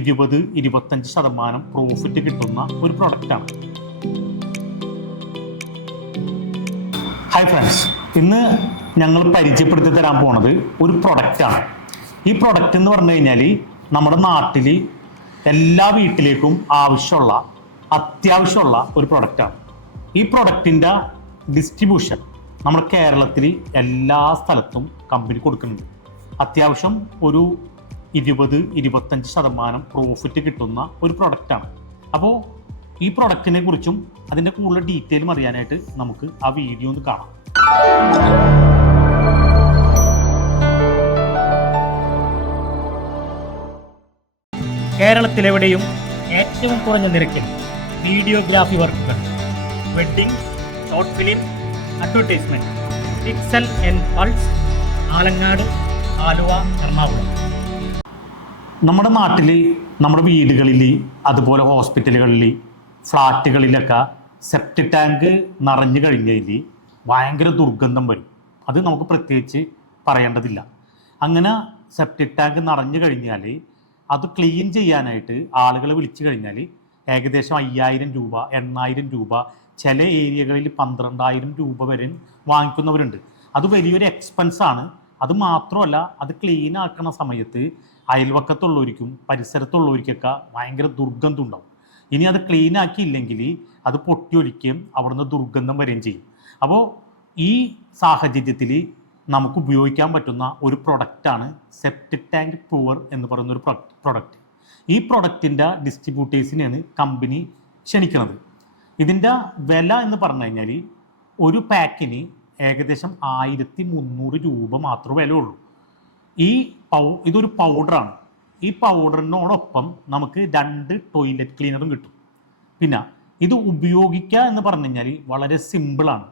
ഇരുപത് ഇരുപത്തഞ്ച് ശതമാനം പ്രോഫിറ്റ് കിട്ടുന്ന ഒരു പ്രോഡക്റ്റാണ് ഹായ് ഫ്രണ്ട്സ് ഇന്ന് ഞങ്ങൾ പരിചയപ്പെടുത്തി തരാൻ പോണത് ഒരു പ്രൊഡക്റ്റാണ് ഈ പ്രൊഡക്റ്റ് എന്ന് പറഞ്ഞു കഴിഞ്ഞാൽ നമ്മുടെ നാട്ടിൽ എല്ലാ വീട്ടിലേക്കും ആവശ്യമുള്ള അത്യാവശ്യമുള്ള ഒരു പ്രൊഡക്റ്റാണ് ഈ പ്രൊഡക്റ്റിന്റെ ഡിസ്ട്രിബ്യൂഷൻ നമ്മുടെ കേരളത്തിൽ എല്ലാ സ്ഥലത്തും കമ്പനി കൊടുക്കുന്നുണ്ട്. അത്യാവശ്യം ഒരു ഇരുപത് ഇരുപത്തഞ്ച് ശതമാനം പ്രോഫിറ്റ് കിട്ടുന്ന ഒരു പ്രൊഡക്റ്റാണ് അപ്പോൾ ഈ പ്രൊഡക്റ്റിനെ കുറിച്ചും അതിന്റെ കൂടുതൽ ഡീറ്റെയിലും അറിയാനായിട്ട് നമുക്ക് ആ വീഡിയോ ഒന്ന് കാണാം. കേരളത്തിലെവിടെയും ഏറ്റവും കുറഞ്ഞ നിരക്കിൽ വീഡിയോഗ്രാഫി വർക്കുകൾ wedding short film advertisement pixel Alangad Aluva Ernakulam. നമ്മുടെ നാട്ടിൽ നമ്മുടെ വീടുകളിൽ അതുപോലെ ഹോസ്പിറ്റലുകളിൽ ഫ്ലാറ്റുകളിലൊക്കെ സെപ്റ്റി ടാങ്ക് നിറഞ്ഞു കഴിഞ്ഞതിൽ ഭയങ്കര ദുർഗന്ധം വരും. അത് നമുക്ക് പ്രത്യേകിച്ച് പറയേണ്ടതില്ല. അങ്ങനെ സെപ്റ്റിക് ടാങ്ക് നിറഞ്ഞു കഴിഞ്ഞാൽ അത് ക്ലീൻ ചെയ്യാനായിട്ട് ആളുകളെ വിളിച്ചു കഴിഞ്ഞാൽ ഏകദേശം അയ്യായിരം രൂപ എണ്ണായിരം രൂപ ചില ഏരിയകളിൽ പന്ത്രണ്ടായിരം രൂപ വരെ വാങ്ങിക്കുന്നവരുണ്ട്. അത് വലിയൊരു എക്സ്പെൻസാണ് അത് മാത്രമല്ല അത് ക്ലീൻ ആക്കുന്ന സമയത്ത് അയൽവക്കത്തുള്ളവർക്കും പരിസരത്തുള്ളവർക്കൊക്കെ ഭയങ്കര ദുർഗന്ധം ഉണ്ടാവും. ഇനി അത് ക്ലീൻ ആക്കിയില്ലെങ്കിൽ അത് പൊട്ടിയൊലിക്കുകയും അവിടുന്ന് ദുർഗന്ധം വരികയും ചെയ്യും. അപ്പോൾ ഈ സാഹചര്യത്തിൽ നമുക്ക് ഉപയോഗിക്കാൻ പറ്റുന്ന ഒരു പ്രൊഡക്റ്റാണ് സെപ്റ്റിക് ടാങ്ക് പൂവർ എന്ന് പറയുന്ന ഒരു പ്രൊഡക്റ്റ് ഈ പ്രൊഡക്റ്റിന്റെ ഡിസ്ട്രിബ്യൂട്ടേഴ്സിനെയാണ് കമ്പനി ക്ഷണിക്കുന്നത് ഇതിന്റെ വില എന്ന് പറഞ്ഞു കഴിഞ്ഞാൽ ഒരു പാക്കിന് ഏകദേശം ആയിരത്തി മുന്നൂറ് രൂപ മാത്രമേ ഉള്ളൂ ഈ പൗ ഇതൊരു പൗഡറാണ് ഈ പൗഡറിനോടൊപ്പം നമുക്ക് രണ്ട് ടോയ്ലറ്റ് ക്ലീനറും കിട്ടും. പിന്നെ ഇത് ഉപയോഗിക്കുക എന്ന് പറഞ്ഞു കഴിഞ്ഞാൽ വളരെ സിമ്പിളാണ്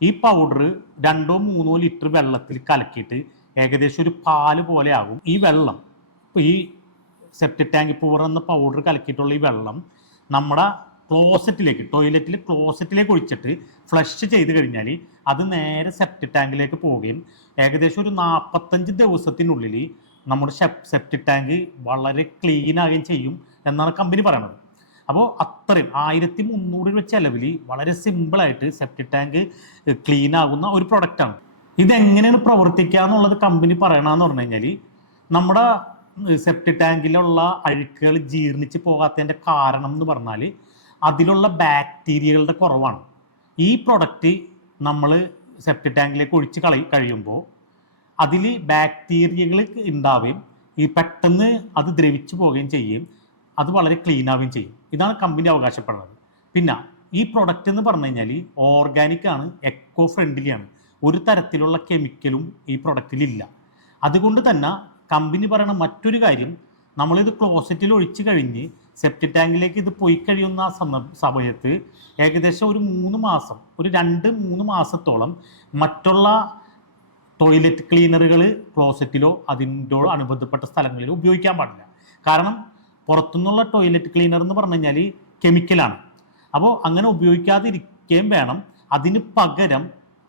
ഈ പൗഡർ രണ്ടോ മൂന്നോ ലിറ്റർ വെള്ളത്തിൽ കലക്കിയിട്ട് ഏകദേശം ഒരു പാൽ പോലെ ആകും. ഈ വെള്ളം ഈ സെപ്റ്റിക് ടാങ്ക് പൂർ എന്ന പൗഡർ കലക്കിയിട്ടുള്ള ഈ വെള്ളം നമ്മുടെ ക്ലോസറ്റിലേക്ക് ടോയ്ലറ്റിൽ ക്ലോസറ്റിലേക്ക് ഒഴിച്ചിട്ട് ഫ്ലഷ് ചെയ്ത് കഴിഞ്ഞാൽ അത് നേരെ സെപ്റ്റിക് ടാങ്കിലേക്ക് പോവുകയും ഏകദേശം ഒരു നാൽപ്പത്തഞ്ച് ദിവസത്തിനുള്ളിൽ നമ്മുടെ സെപ്റ്റിക് ടാങ്ക് വളരെ ക്ലീൻ ആകുകയും ചെയ്യും എന്നാണ് കമ്പനി പറയുന്നത് അപ്പോൾ അത്രയും ആയിരത്തി മുന്നൂറ് രൂപ ചെലവിൽ വളരെ സിമ്പിളായിട്ട് സെപ്റ്റിക് ടാങ്ക് ക്ലീൻ ആകുന്ന ഒരു പ്രൊഡക്റ്റാണ് ഇതെങ്ങനെയാണ് പ്രവർത്തിക്കുക എന്നുള്ളത് കമ്പനി പറയണമെന്ന് പറഞ്ഞു കഴിഞ്ഞാൽ നമ്മുടെ സെപ്റ്റിക് ടാങ്കിലുള്ള അഴുക്കുകൾ ജീർണിച്ച് പോകാത്തതിന്റെ കാരണം എന്ന് പറഞ്ഞാൽ അതിലുള്ള ബാക്ടീരിയകളുടെ കുറവാണ്. ഈ പ്രൊഡക്റ്റ് നമ്മൾ സെപ്റ്റിക് ടാങ്കിലേക്ക് ഒഴിച്ച് കളി കഴിയുമ്പോൾ അതിൽ ബാക്ടീരിയകൾ ഉണ്ടാവുകയും ഈ പെട്ടെന്ന് അത് ദ്രവിച്ചു പോവുകയും ചെയ്യും. അത് വളരെ ക്ലീൻ ആവുകയും ചെയ്യും. ഇതാണ് കമ്പനി അവകാശപ്പെടുന്നത്. പിന്നെ ഈ പ്രൊഡക്റ്റ് എന്ന് പറഞ്ഞു കഴിഞ്ഞാൽ ഓർഗാനിക് ആണ് എക്കോ ഫ്രണ്ട്ലിയാണ് ഒരു തരത്തിലുള്ള കെമിക്കലും ഈ പ്രൊഡക്റ്റിലില്ല അതുകൊണ്ട് തന്നെ കമ്പനി പറയണ മറ്റൊരു കാര്യം നമ്മളിത് ക്ലോസറ്റിൽ ഒഴിച്ച് കഴിഞ്ഞ് സെപ്റ്റി ടാങ്കിലേക്ക് ഇത് പോയി കഴിയുന്ന സമയത്ത് ഏകദേശം ഒരു മൂന്ന് മാസം ഒരു രണ്ട് മൂന്ന് മാസത്തോളം മറ്റുള്ള ടോയ്ലറ്റ് ക്ലീനറുകൾ ക്ലോസറ്റിലോ അതിന്റെ അനുബന്ധപ്പെട്ട സ്ഥലങ്ങളിലോ ഉപയോഗിക്കാൻ പാടില്ല. കാരണം പുറത്തുനിന്നുള്ള ടോയ്ലറ്റ് ക്ലീനർ എന്ന് പറഞ്ഞു കഴിഞ്ഞാൽ കെമിക്കലാണ് അപ്പോൾ അങ്ങനെ ഉപയോഗിക്കാതിരിക്കുകയും വേണം. അതിന് പകരം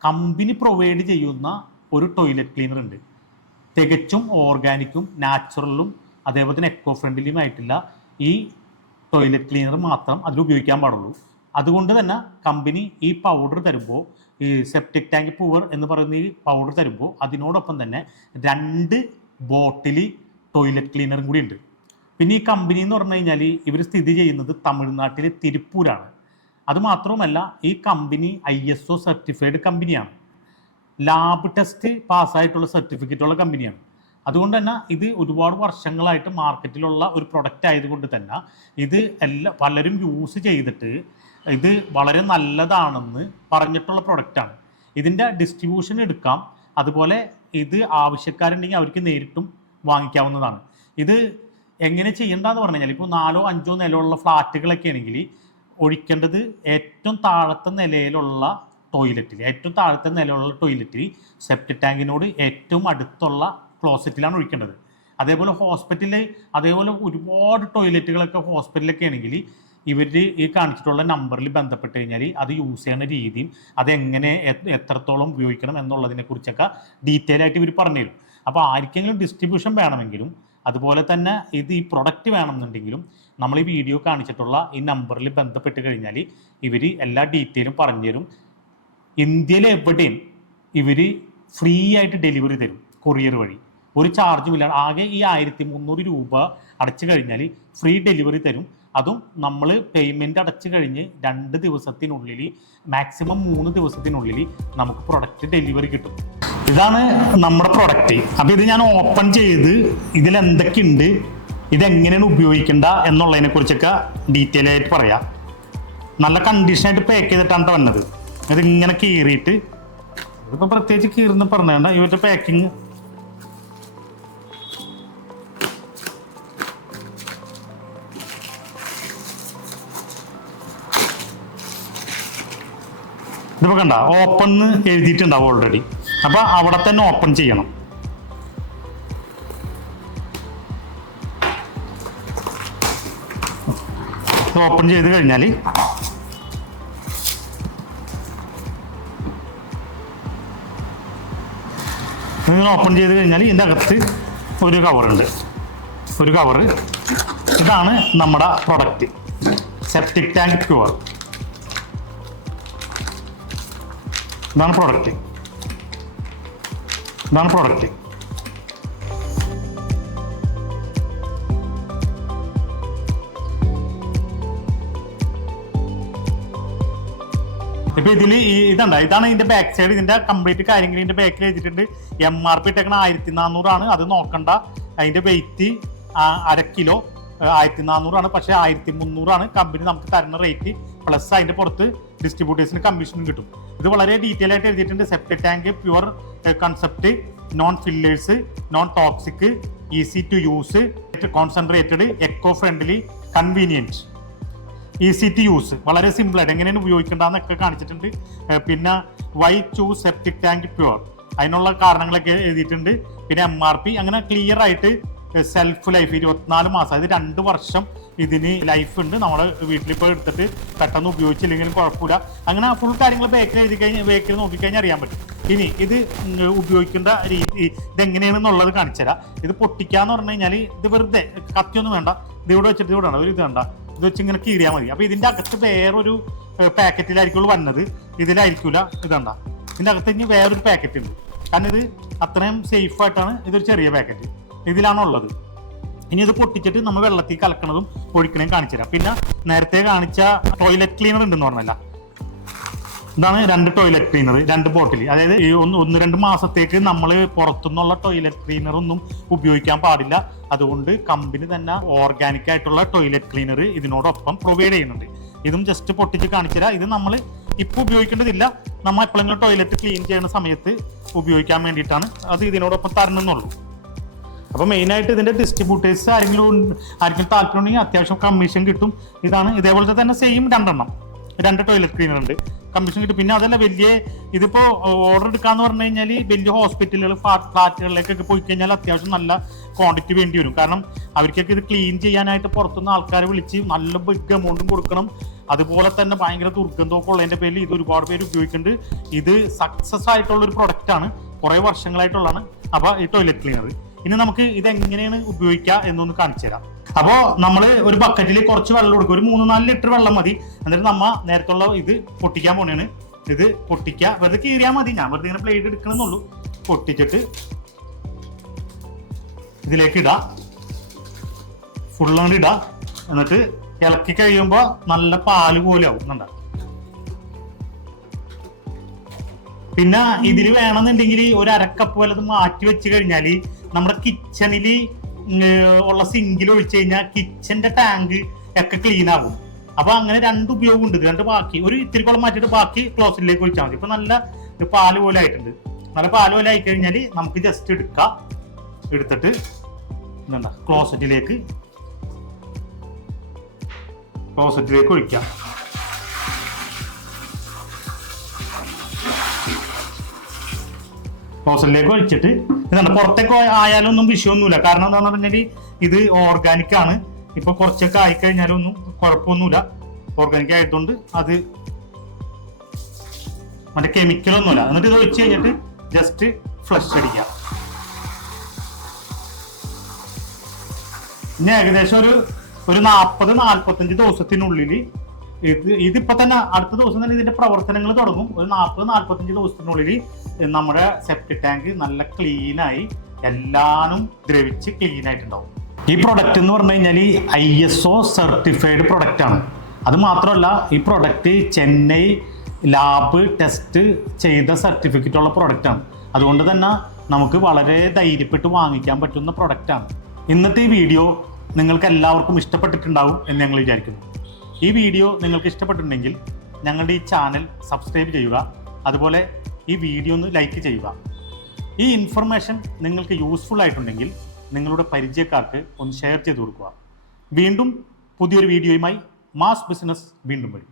കമ്പനി പ്രൊവൈഡ് ചെയ്യുന്ന ഒരു ടോയ്ലറ്റ് ക്ലീനർ ഉണ്ട്. തികച്ചും ഓർഗാനിക്കും നാച്ചുറലും അതേപോലെ തന്നെ എക്കോ ഫ്രണ്ട്ലിയും ആയിട്ടുള്ള ഈ ടോയ്ലറ്റ് ക്ലീനർ മാത്രം അതിൽ ഉപയോഗിക്കാൻ പാടുള്ളൂ. അതുകൊണ്ട് തന്നെ കമ്പനി ഈ പൗഡർ തരുമ്പോൾ ഈ സെപ്റ്റിക് ടാങ്ക് പൂവർ എന്ന് പറയുന്ന ഈ പൗഡർ തരുമ്പോൾ അതിനോടൊപ്പം തന്നെ രണ്ട് ബോട്ടിൽ ടോയ്ലറ്റ് ക്ലീനറും കൂടി ഉണ്ട് പിന്നെ ഈ കമ്പനി എന്ന് പറഞ്ഞു കഴിഞ്ഞാൽ ഇവർ സ്ഥിതി ചെയ്യുന്നത് തമിഴ്നാട്ടിലെ തിരുപ്പൂരാണ്. അതുമാത്രവുമല്ല ഈ company I S O certified കമ്പനിയാണ് ലാബ് ടെസ്റ്റ് പാസ്സായിട്ടുള്ള സർട്ടിഫിക്കറ്റുള്ള കമ്പനിയാണ് അതുകൊണ്ട് തന്നെ ഇത് ഒരുപാട് വർഷങ്ങളായിട്ട് മാർക്കറ്റിലുള്ള ഒരു പ്രൊഡക്റ്റ് ആയതുകൊണ്ട് തന്നെ ഇത് എല്ലാ പലരും യൂസ് ചെയ്തിട്ട് ഇത് വളരെ നല്ലതാണെന്ന് പറഞ്ഞിട്ടുള്ള പ്രൊഡക്റ്റാണ് ഇതിന്റെ ഡിസ്ട്രിബ്യൂഷൻ എടുക്കാം. അതുപോലെ ഇത് ആവശ്യക്കാരുണ്ടെങ്കിൽ അവർക്ക് നേരിട്ടും വാങ്ങിക്കാവുന്നതാണ്. ഇത് എങ്ങനെ ചെയ്യേണ്ടതെന്ന് പറഞ്ഞു കഴിഞ്ഞാൽ ഇപ്പോൾ നാലോ അഞ്ചോ നിലയുള്ള ഫ്ലാറ്റുകളൊക്കെ ആണെങ്കിൽ ഒഴിക്കേണ്ടത് ഏറ്റവും താഴത്തെ നിലയിലുള്ള ടോയ്ലറ്റിൽ ഏറ്റവും താഴത്തെ നിലയിലുള്ള ടോയ്ലറ്റിൽ സെപ്റ്റ് ടാങ്കിനോട് ഏറ്റവും അടുത്തുള്ള ക്ലോസറ്റിലാണ് ഒഴിക്കേണ്ടത്. അതേപോലെ ഹോസ്പിറ്റലിൽ അതേപോലെ ഒരുപാട് ടോയ്ലറ്റുകളൊക്കെ ഹോസ്പിറ്റലൊക്കെ ആണെങ്കിൽ ഇവർ ഈ കാണിച്ചിട്ടുള്ള നമ്പറിൽ ബന്ധപ്പെട്ട് കഴിഞ്ഞാൽ അത് യൂസ് ചെയ്യുന്ന രീതിയും അതെങ്ങനെ എത്രത്തോളം ഉപയോഗിക്കണം എന്നുള്ളതിനെ കുറിച്ചൊക്കെ ഡീറ്റെയിൽ ആയിട്ട് ഇവർ പറഞ്ഞുതരും അപ്പോൾ ആർക്കെങ്കിലും ഡിസ്ട്രിബ്യൂഷൻ വേണമെങ്കിലും അതുപോലെ തന്നെ ഇത് ഈ പ്രൊഡക്റ്റ് വേണമെന്നുണ്ടെങ്കിലും നമ്മൾ ഈ വീഡിയോ കാണിച്ചിട്ടുള്ള ഈ നമ്പറിൽ ബന്ധപ്പെട്ട് കഴിഞ്ഞാൽ ഇവർ എല്ലാ ഡീറ്റെയിലും പറഞ്ഞു തരും. ഇന്ത്യയിൽ എവിടെയും ഇവർ ഫ്രീ ആയിട്ട് ഡെലിവറി തരും കൊറിയർ വഴി. ഒരു ചാർജും ഇല്ല ആകെ ഈ ആയിരത്തി മുന്നൂറ് രൂപ അടച്ചു കഴിഞ്ഞാൽ ഫ്രീ ഡെലിവറി തരും. അതും നമ്മൾ പേയ്മെന്റ് അടച്ചു കഴിഞ്ഞ് രണ്ട് ദിവസത്തിനുള്ളിൽ മാക്സിമം മൂന്ന് ദിവസത്തിനുള്ളിൽ നമുക്ക് പ്രൊഡക്റ്റ് ഡെലിവറി കിട്ടും. ഇതാണ് നമ്മുടെ പ്രൊഡക്റ്റ് അപ്പോൾ ഇത് ഞാൻ ഓപ്പൺ ചെയ്ത് ഇതിൽ എന്തൊക്കെയുണ്ട് ഇതെങ്ങനെയാണ് ഉപയോഗിക്കേണ്ട എന്നുള്ളതിനെ കുറിച്ചൊക്കെ ഡീറ്റെയിൽ ആയിട്ട് പറയാം. നല്ല കണ്ടീഷനായിട്ട് പാക്ക് ചെയ്തിട്ടാണ് വന്നത്. ഇതിങ്ങനെ കീറിയിട്ട് ഇതിപ്പോൾ പ്രത്യേകിച്ച് കീറുന്ന പറഞ്ഞ ഇവരുടെ പാക്കിങ് ഇതിപ്പോ കണ്ട ഓപ്പൺ എന്ന് എഴുതിയിട്ടുണ്ടാവും ഓൾറെഡി അപ്പൊ അവിടെ തന്നെ ഓപ്പൺ ചെയ്യണം. ഓപ്പൺ ചെയ്ത് കഴിഞ്ഞാൽ നിങ്ങൾ ഓപ്പൺ ചെയ്ത് കഴിഞ്ഞാൽ ഇതിന്റെ അകത്ത് ഒരു കവറുണ്ട് ഒരു കവറ് ഇതാണ് നമ്മുടെ പ്രൊഡക്റ്റ് സെപ്റ്റിക് ടാങ്ക് പ്യുവർ ഇതാണ് പ്രോഡക്റ്റ് ഇതാണ് പ്രോഡക്റ്റ് ഇപ്പൊ ഇതിൽ ഈ ഇതുണ്ട്. ഇതാണ് ഇതിന്റെ ബാക്ക് സൈഡ് ഇതിന്റെ കംപ്ലീറ്റ് കാര്യങ്ങൾ ഇതിന്റെ ബാക്കിൽ വെച്ചിട്ടുണ്ട് എം ആർ പി ഇട്ടേക്കണ ആയിരത്തി നാനൂറാണ് അത് നോക്കണ്ട. അതിന്റെ വെയിറ്റ് അര കിലോ ആയിരത്തി നാനൂറാണ് പക്ഷെ ആയിരത്തി മുന്നൂറാണ് കമ്പനി നമുക്ക് തരുന്ന റേറ്റ് പ്ലസ് അതിന്റെ പുറത്ത് ഡിസ്ട്രിബ്യൂട്ടേഴ്സിന് കമ്മീഷനും കിട്ടും. ഇത് വളരെ ഡീറ്റെയിൽ ആയിട്ട് എഴുതിയിട്ടുണ്ട്. Septic tank pure concept non fillers non toxic easy to use concentrated eco friendly convenient easy to use വളരെ സിമ്പിൾ ആയിട്ട് എങ്ങനെയാണ് ഉപയോഗിക്കേണ്ടതെന്നൊക്കെ കാണിച്ചിട്ടുണ്ട്. പിന്നെ why choose septic tank pure അതിനുള്ള കാരണങ്ങളൊക്കെ എഴുതിയിട്ടുണ്ട്. പിന്നെ എം ആർ പി അങ്ങനെ ക്ലിയർ ആയിട്ട് സെൽഫ് ലൈഫ് ഇരുപത്തിനാല് മാസം അതായത് രണ്ട് വർഷം ഇതിന് ലൈഫ് ഉണ്ട്. നമ്മൾ വീട്ടിൽ വീട്ടിലിപ്പോൾ എടുത്തിട്ട് പെട്ടെന്ന് ഉപയോഗിച്ചില്ലെങ്കിലും കുഴപ്പമില്ല. അങ്ങനെ ഫുൾ കാര്യങ്ങൾ ബേക്കിൽ എഴുതി കഴിഞ്ഞാൽ ബേക്കിൽ നോക്കിക്കഴിഞ്ഞാൽ അറിയാൻ പറ്റും. ഇനി ഇത് ഉപയോഗിക്കേണ്ട രീതി ഇതെങ്ങനെയാണെന്നുള്ളത് കാണിച്ചുതരാം ഇത് പൊട്ടിക്കാന്ന് പറഞ്ഞു കഴിഞ്ഞാൽ ഇത് വെറുതെ കത്തിയൊന്നും വേണ്ട. ഇത് ഇവിടെ വെച്ചിട്ട് ഇവിടെ വേണ്ട ഒരു ഇത് വേണ്ട. ഇത് വെച്ച് ഇങ്ങനെ കീറിയാൽ മതി. അപ്പൊ ഇതിന്റെ അകത്ത് വേറൊരു പാക്കറ്റിലായിരിക്കുള്ളൂ വന്നത്. ഇതിലായിരിക്കൂല ഇതണ്ട ഇതിന്റെ അകത്ത് ഇനി വേറൊരു പാക്കറ്റ് ഉണ്ട്. കാരണം ഇത് അത്രയും സേഫ് ആയിട്ടാണ് ഇതൊരു ചെറിയ പാക്കറ്റ് ഇതിലാണ് ഉള്ളത് ഇനി ഇത് പൊട്ടിച്ചിട്ട് നമ്മൾ വെള്ളത്തിൽ കലക്കണതും ഒഴിക്കണേം കാണിച്ചു തരാം. പിന്നെ നേരത്തെ കാണിച്ച ടോയ്ലറ്റ് ക്ലീനർ ഉണ്ടെന്ന് പറഞ്ഞല്ല ഇതാണ് രണ്ട് ടോയ്ലറ്റ് ക്ലീനർ രണ്ട് ബോട്ടിൽ അതായത് ഈ ഒന്ന് ഒന്ന് രണ്ട് മാസത്തേക്ക് നമ്മൾ പുറത്തുനിന്നുള്ള ടോയ്ലറ്റ് ക്ലീനർ ഒന്നും ഉപയോഗിക്കാൻ പാടില്ല. അതുകൊണ്ട് കമ്പനി തന്നെ ഓർഗാനിക് ആയിട്ടുള്ള ടോയ്ലറ്റ് ക്ലീനർ ഇതിനോടൊപ്പം പ്രൊവൈഡ് ചെയ്യുന്നുണ്ട്. ഇതും ജസ്റ്റ് പൊട്ടിച്ച് കാണിച്ചു തരാം. ഇത് നമ്മൾ ഇപ്പോൾ ഉപയോഗിക്കേണ്ടതില്ല. നമ്മൾ എപ്പോഴെങ്കിലും ടോയ്ലറ്റ് ക്ലീൻ ചെയ്യുന്ന സമയത്ത് ഉപയോഗിക്കാൻ വേണ്ടിയിട്ടാണ്. അത് ഇതിനോടൊപ്പം തരണമെന്നുള്ളൂ. അപ്പോൾ മെയിനായിട്ട് ഇതിന്റെ ഡിസ്ട്രിബ്യൂട്ടേഴ്സ് ആരെങ്കിലും ആർക്കും താല്പര്യം ഉണ്ടെങ്കിൽ അത്യാവശ്യം കമ്മീഷൻ കിട്ടും. ഇതാണ് ഇതേപോലത്തെ തന്നെ സെയിം രണ്ടെണ്ണം. രണ്ട് ടോയ്ലറ്റ് ക്ലീനർ ഉണ്ട്. കമ്മീഷൻ കിട്ടും. പിന്നെ അതല്ല വലിയ ഇതിപ്പോ ഓർഡർ എടുക്കാന്ന് പറഞ്ഞു കഴിഞ്ഞാൽ വലിയ ഹോസ്പിറ്റലുകൾ ഫ്ലാറ്റുകളിലേക്കൊക്കെ പോയി കഴിഞ്ഞാൽ അത്യാവശ്യം നല്ല ക്വാണ്ടിറ്റി വേണ്ടി വരും. കാരണം അവർക്കൊക്കെ ഇത് ക്ലീൻ ചെയ്യാനായിട്ട് പുറത്തുനിന്ന് ആൾക്കാരെ വിളിച്ച് നല്ല ബിഗ് എമൗണ്ടും കൊടുക്കണം. അതുപോലെ തന്നെ ഭയങ്കര ദുർഗന്ധമൊക്കെ ഉള്ളതിന്റെ പേരിൽ ഇത് ഒരുപാട് പേര് ഉപയോഗിക്കുന്നുണ്ട്. ഇത് സക്സസ് ആയിട്ടുള്ള ഒരു പ്രൊഡക്റ്റ് ആണ്. കുറെ വർഷങ്ങളായിട്ടുള്ളതാണ്. അപ്പൊ ഈ ടോയ്ലറ്റ് ക്ലീനർ ഇനി നമുക്ക് ഇത് എങ്ങനെയാണ് ഉപയോഗിക്കുക എന്നൊന്ന് കാണിച്ചു തരാം. അപ്പോൾ നമ്മൾ ഒരു ബക്കറ്റിൽ കുറച്ച് വെള്ളം കൊടുക്കും. ഒരു മൂന്ന് നാല് ലിറ്റർ വെള്ളം മതി. എന്നിട്ട് നമ്മ നേരത്തുള്ള ഇത് പൊട്ടിക്കാൻ പോണേണ്. ഇത് പൊട്ടിക്കുക വെറുതെ കീറിയാൽ മതി. ഞാൻ വെറുതെ ഇങ്ങനെ പ്ലേറ്റ് എടുക്കണമെന്നുള്ളൂ പൊട്ടിച്ചിട്ട് ഇതിലേക്ക് ഇടാം. ഫുള്ളോണ്ട് ഇടാം. എന്നിട്ട് ഇളക്കി കഴിയുമ്പോൾ നല്ല പാൽ പോലെ ആവും. കണ്ട? പിന്നെ ഇതിൽ വേണമെന്നുണ്ടെങ്കിൽ ഒരു അരക്കപ്പ് വല്ലതും മാറ്റി വെച്ച് കഴിഞ്ഞാൽ നമ്മുടെ കിച്ചണിൽ ഉള്ള സിങ്കിൽ ഒഴിച്ചു കഴിഞ്ഞാൽ കിച്ചന്റെ ടാങ്ക് ഒക്കെ ക്ലീൻ ആകും. അപ്പൊ അങ്ങനെ രണ്ട് ഉപയോഗം ഉണ്ട് രണ്ട് ബാക്കി. ഒരു ഇത്തിരി കുളം മാറ്റിയിട്ട് ബാക്കി ക്ലോസറ്റിലേക്ക് ഒഴിച്ചാൽ മതി. ഇപ്പൊ നല്ല പാൽ പോലെ ആയിട്ടുണ്ട്. നല്ല പാൽ പോലെ ആയി കഴിഞ്ഞാൽ നമുക്ക് ജസ്റ്റ് എടുക്കാം. എടുത്തിട്ട് ക്ലോസറ്റിലേക്ക് ക്ലോസറ്റിലേക്ക് ഒഴിക്കാം. ക്ലോസറ്റിലേക്ക് ഒഴിച്ചിട്ട് ഇതാണ്. പുറത്തേക്ക് ആയാലൊന്നും വിഷയമൊന്നുമില്ല. കാരണം എന്താണെന്ന് പറഞ്ഞാൽ ഇത് ഓർഗാനിക് ആണ്. ഇപ്പൊ കുറച്ചൊക്കെ ആയിക്കഴിഞ്ഞാലൊന്നും കുഴപ്പമൊന്നുമില്ല. ഓർഗാനിക് ആയതുകൊണ്ട് അത് മറ്റേ കെമിക്കലൊന്നുമില്ല എന്നിട്ട് ഇത് ഒഴിച്ച് കഴിഞ്ഞിട്ട് ജസ്റ്റ് ഫ്ലഷ് അടിക്കാം ഇനി ഏകദേശം ഒരു ഒരു നാൽപ്പത് നാൽപ്പത്തഞ്ച് ദിവസത്തിനുള്ളിൽ ഇത് ഇതിപ്പോ തന്നെ അടുത്ത ദിവസം തന്നെ ഇതിന്റെ പ്രവർത്തനങ്ങൾ തുടങ്ങും. ഒരു നാൽപ്പത് നാൽപ്പത്തഞ്ച് ദിവസത്തിനുള്ളിൽ നമ്മുടെ സെപ്റ്റിക് ടാങ്ക് നല്ല ക്ലീനായി എല്ലാനും ദ്രവിച്ച് ക്ലീൻ ആയിട്ടുണ്ടാവും. ഈ പ്രൊഡക്റ്റ് എന്ന് പറഞ്ഞു കഴിഞ്ഞാൽ I S O certified product ആണ്. അത് മാത്രമല്ല ഈ പ്രൊഡക്റ്റ് ചെന്നൈ ലാബ് ടെസ്റ്റ് ചെയ്ത സർട്ടിഫിക്കറ്റ് ഉള്ള പ്രൊഡക്റ്റ് ആണ്. അതുകൊണ്ട് തന്നെ നമുക്ക് വളരെ ധൈര്യപ്പെട്ട് വാങ്ങിക്കാൻ പറ്റുന്ന പ്രൊഡക്റ്റ് ആണ്. ഇന്നത്തെ ഈ വീഡിയോ നിങ്ങൾക്ക് എല്ലാവർക്കും ഇഷ്ടപ്പെട്ടിട്ടുണ്ടാവും എന്ന് ഞങ്ങൾ വിചാരിക്കുന്നു. ഈ വീഡിയോ നിങ്ങൾക്ക് ഇഷ്ടപ്പെട്ടിട്ടുണ്ടെങ്കിൽ ഞങ്ങളുടെ ഈ ചാനൽ സബ്സ്ക്രൈബ് ചെയ്യുക. അതുപോലെ ഈ വീഡിയോ ഒന്ന് ലൈക്ക് ചെയ്യുക. ഈ ഇൻഫർമേഷൻ നിങ്ങൾക്ക് യൂസ്ഫുൾ ആയിട്ടുണ്ടെങ്കിൽ നിങ്ങളുടെ പരിചയക്കാർക്ക് ഒന്ന് ഷെയർ ചെയ്ത് കൊടുക്കുക. വീണ്ടും പുതിയൊരു വീഡിയോയുമായി മാസ് ബിസിനസ് വീണ്ടും വരും.